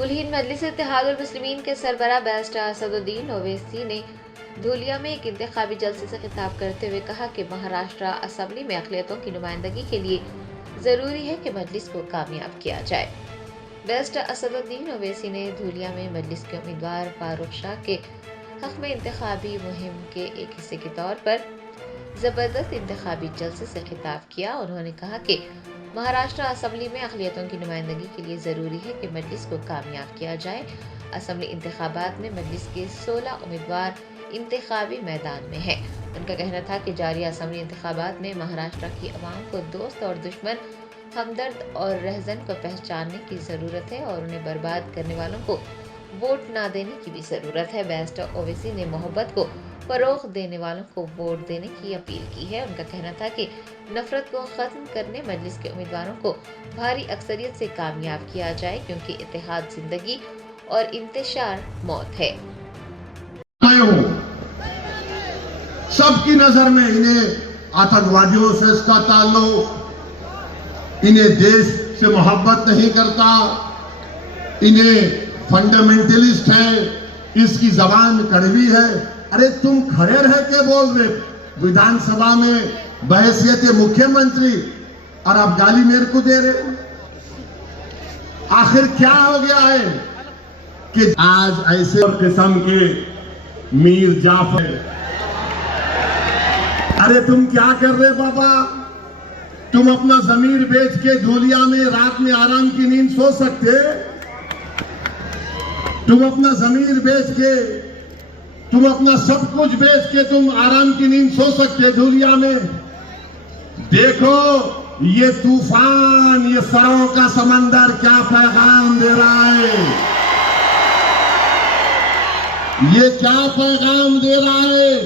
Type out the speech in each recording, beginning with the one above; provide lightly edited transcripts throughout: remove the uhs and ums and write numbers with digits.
कुल-हिंद मजलिस इत्तेहादुल मुस्लिमीन के सरबराह बैरिस्टर असदुद्दीन ओवैसी ने धूलिया में एक इंतखाबी जलसे से खिताब करते हुए कहा कि महाराष्ट्र असम्बली में अक़लियतों की नुमाइंदगी के लिए ज़रूरी है कि मजलिस को कामयाब किया जाए। बैरिस्टर असदुद्दीन ओवैसी ने धूलिया में मजलिस के उम्मीदवार फारूक शाह के हक़ में इंतखाबी मुहिम के एक हिस्से के तौर पर ज़बरदस्त इंतखाबी जलसे से खिताब किया। उन्होंने कहा कि महाराष्ट्र असम्बली में अक़लियतों की नुमाइंदगी के लिए ज़रूरी है कि मजलिस को कामयाब किया जाए। असम्बली इंतखाबात में मजलिस के 16 उम्मीदवार इंतखाबी मैदान में हैं। उनका कहना था कि जारी असम्बली इंतखाबात में महाराष्ट्र की अवाम को दोस्त और दुश्मन, हमदर्द और रहज़न को पहचानने की ज़रूरत है और उन्हें बर्बाद करने वालों को वोट ना देने की भी ज़रूरत है। बैरिस्टर ओवैसी ने मोहब्बत को फ़रोग़ देने वालों को वोट देने की अपील की है। उनका कहना था कि नफ़रत को ख़त्म करने मजलिस के उम्मीदवारों को भारी अक्सरियत से कामयाब किया जाए, क्योंकि इत्तेहाद ज़िंदगी और इंतशार मौत है। सबकी नजर में इन्हें आतंकवादियों से इसका ताल्लुक, इन्हें देश से मोहब्बत नहीं करता, इन्हें फंडामेंटलिस्ट है, इसकी जबान कड़वी है। अरे तुम खड़े रह के बोल रहे विधानसभा में बहैसियत मुख्यमंत्री और आप गाली मेरे को दे रहे। आखिर क्या हो गया है कि आज ऐसे किस्म के मीर जाफर, अरे तुम क्या कर रहे बाबा? तुम अपना जमीर बेच के धूलिया में रात में आराम की नींद सो सकते? तुम अपना जमीर बेच के, तुम अपना सब कुछ बेच के तुम आराम की नींद सो सकते धूलिया में? देखो ये तूफान, ये सरों का समंदर क्या पैगाम दे रहा है, ये क्या पैगाम दे रहा है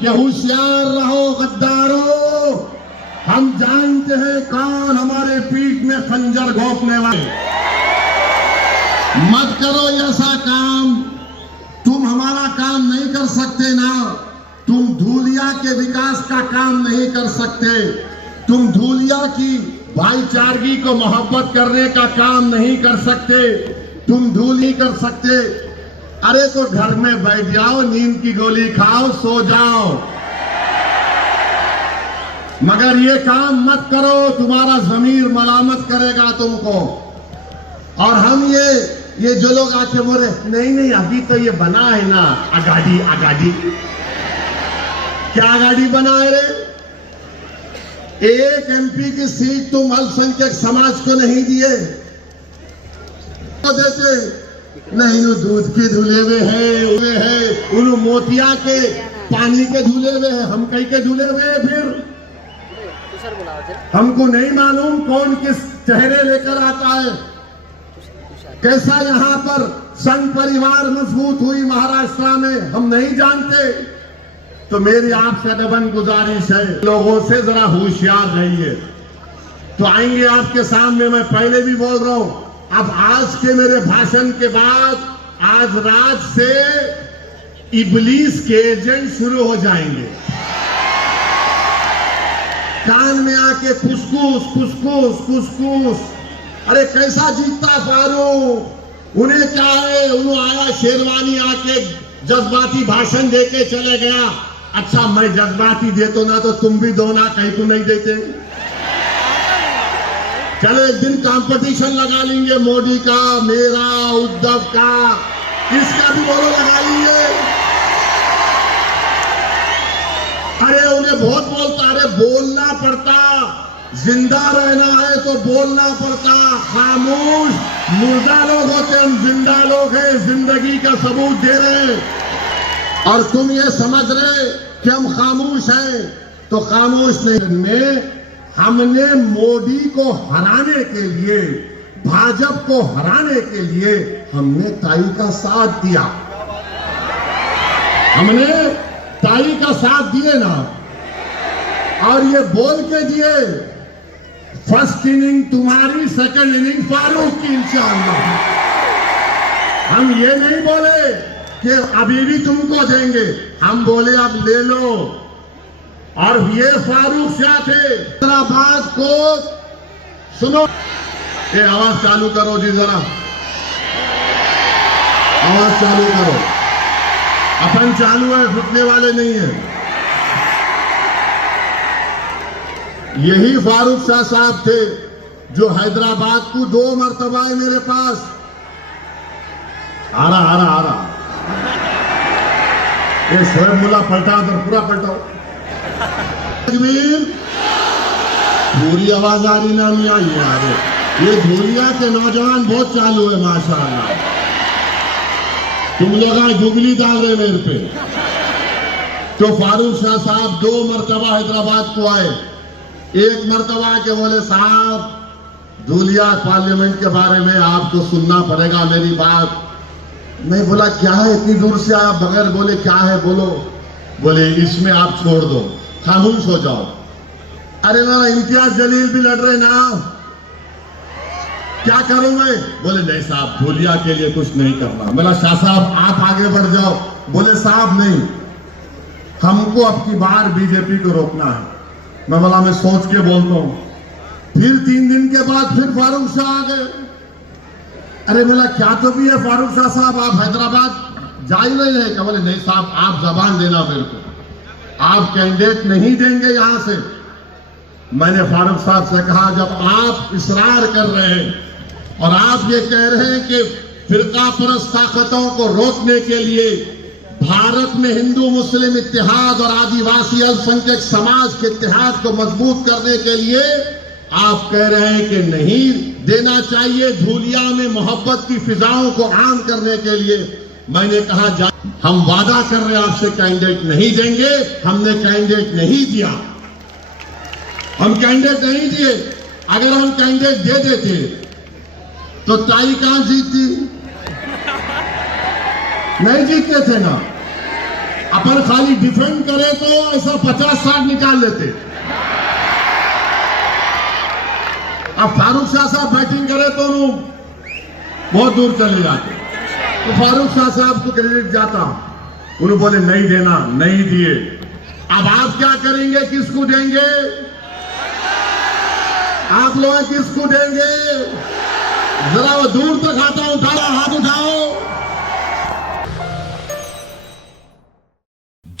कि होशियार रहो गद्दारों, हम जानते हैं कौन हमारे पीठ में खंजर घोंपने वाले। मत करो ऐसा काम, तुम हमारा काम नहीं कर सकते ना, तुम धूलिया के विकास का काम नहीं कर सकते, तुम धूलिया की भाईचारगी को मोहब्बत करने का काम नहीं कर सकते, तुम धूली कर सकते। अरे तो घर में बैठ जाओ, नींद की गोली खाओ, सो जाओ, मगर ये काम मत करो, तुम्हारा जमीर मलामत करेगा तुमको। और हम ये जो लोग आके बोले नहीं अभी तो ये बना है ना आगाड़ी, क्या आगाड़ी बना है रे? एक एमपी की सीट तुम अल्पसंख्यक समाज को नहीं दिए, तो देते नहीं, नु दूध के धुले हुए है, उन मोतिया के पानी के धुले हुए है, हम कहीं के धुले हुए है? फिर हमको नहीं मालूम कौन किस चेहरे लेकर आता है, कैसा यहाँ पर संघ परिवार मजबूत हुई महाराष्ट्र में, हम नहीं जानते। तो मेरी आपसे दबन गुजारिश है, लोगों से जरा होशियार रहिए। तो आएंगे आपके सामने, मैं पहले भी बोल रहा हूं, अब आज के मेरे भाषण के बाद आज रात से इबलीस के एजेंट शुरू हो जाएंगे, कान में आके फुसफुस। अरे कैसा जीतता फारूक, उन्हें क्या है, उन्होंने आया शेरवानी आके जज्बाती भाषण देके चले गया। अच्छा मैं जज्बाती देता ना तो तुम भी दो ना, कहीं तो नहीं देते। चलो एक दिन कंपटीशन लगा लेंगे, मोदी का, मेरा, उद्धव का, इसका भी बोलो लगा लेंगे। अरे उन्हें बहुत बोलता, अरे बोलना पड़ता, जिंदा रहना है तो बोलना पड़ता। खामोश मुर्दा लोग होते, हम जिंदा लोग हैं, जिंदगी का सबूत दे रहे हैं। और तुम ये समझ रहे कि हम खामोश हैं, तो खामोश नहीं। में हमने मोदी को हराने के लिए, भाजपा को हराने के लिए हमने ताई का साथ दिया, हमने ताई का साथ दिए ना, और ये बोल के दिए फर्स्ट इनिंग तुम्हारी, सेकंड इनिंग फारूक की इंशाअल्लाह। हम ये नहीं बोले कि अभी भी तुमको देंगे, हम बोले अब ले लो। और ये फारूक शाह थे। बात को सुनो, ये आवाज चालू करो जी जरा। आवाज चालू करो। अपन चालू है, रुकने वाले नहीं है। यही फारूक शाह साहब थे जो हैदराबाद को 2 मरतबा है मेरे पास। आ रहा ये शोएब मुल्ला पलटा, उधर पूरा पलटाओ। पूरी आवाज आ रही ना? नहीं आ रही। ये धूलिया के नौजवान बहुत चालू है माशाअल्लाह। तुम लोग आज जुगली डाल रहे मेरे पे। तो फारूक शाह साहब 2 मरतबा हैदराबाद को आए। एक मरतबा के बोले साहब धूलिया पार्लियामेंट के बारे में आपको सुनना पड़ेगा मेरी बात। मैं बोला क्या है, इतनी दूर से आप बगैर बोले क्या है बोलो। बोले इसमें आप छोड़ दो, खामोश हो जाओ। अरे मेरा इम्तियाज जलील भी लड़ रहे ना, क्या करूं मैं? बोले नहीं साहब धूलिया के लिए कुछ नहीं करना। बोला शाह साहब आप आगे बढ़ जाओ। बोले साहब नहीं, हमको अब की बार बीजेपी को रोकना है। मैं बोला मैं सोच के बोलता हूं। फिर 3 दिन के बाद फिर फारूक शाह आ गए। अरे बोला क्या तो भी है फारूक शाह साहब, आप हैदराबाद जा ही नहीं रहे क्या? बोले नहीं साहब आप जबान देना मेरे को, आप कैंडिडेट नहीं देंगे यहां से। मैंने फारूक साहब से कहा जब आप इसरार कर रहे हैं और आप ये कह रहे हैं कि फिरका परस्त ताकतों को रोकने के लिए भारत में हिंदू मुस्लिम इत्तेहाद और आदिवासी अल्पसंख्यक समाज के इत्तेहाद को मजबूत करने के लिए आप कह रहे हैं कि नहीं देना चाहिए, धूलिया में मोहब्बत की फिजाओं को आम करने के लिए। मैंने कहा हम वादा कर रहे हैं आपसे कैंडिडेट नहीं देंगे। हमने कैंडिडेट नहीं दिया, हम कैंडिडेट नहीं दिए। अगर हम कैंडिडेट दे देते तो ताई कहां जीतती? नहीं जीतते थे ना। अपन खाली डिफेंड करें तो ऐसा 50-60 निकाल लेते। अब फारूक शाह साहब बैटिंग करे तो बहुत दूर चले जाते। तो फारूक शाह साहब को क्रेडिट जाता। उन्होंने बोले नहीं देना, नहीं दिए। अब आप क्या करेंगे, किसको देंगे? आप लोग किसको देंगे? जरा वो दूर तक आता हूं, उठाओ हाथ उठाओ।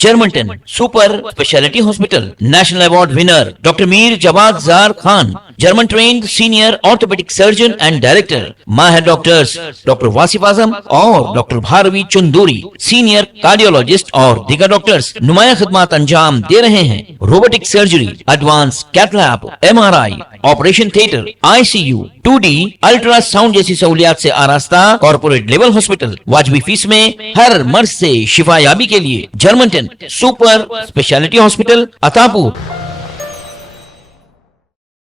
Germanten super speciality hospital national award winner doctor Mir Jawad Zar Khan, German trained senior orthopaedic surgeon and director, माहिर डॉक्टर्स डॉक्टर वासिफ आजम और doctor Bharvi Chanduri, senior cardiologist और दीगर डॉक्टर्स नुमाया खिदमत अंजाम दे रहे हैं। Robotic surgery, advance cath lab, MRI, operation theatre, ICU, 2D ultrasound जैसी सहूलियात से आरास्ता कॉर्पोरेट लेवल हॉस्पिटल। वाजबी फीस में हर मर्ज से शिफायाबी के लिए Germanton super speciality hospital, Attapur.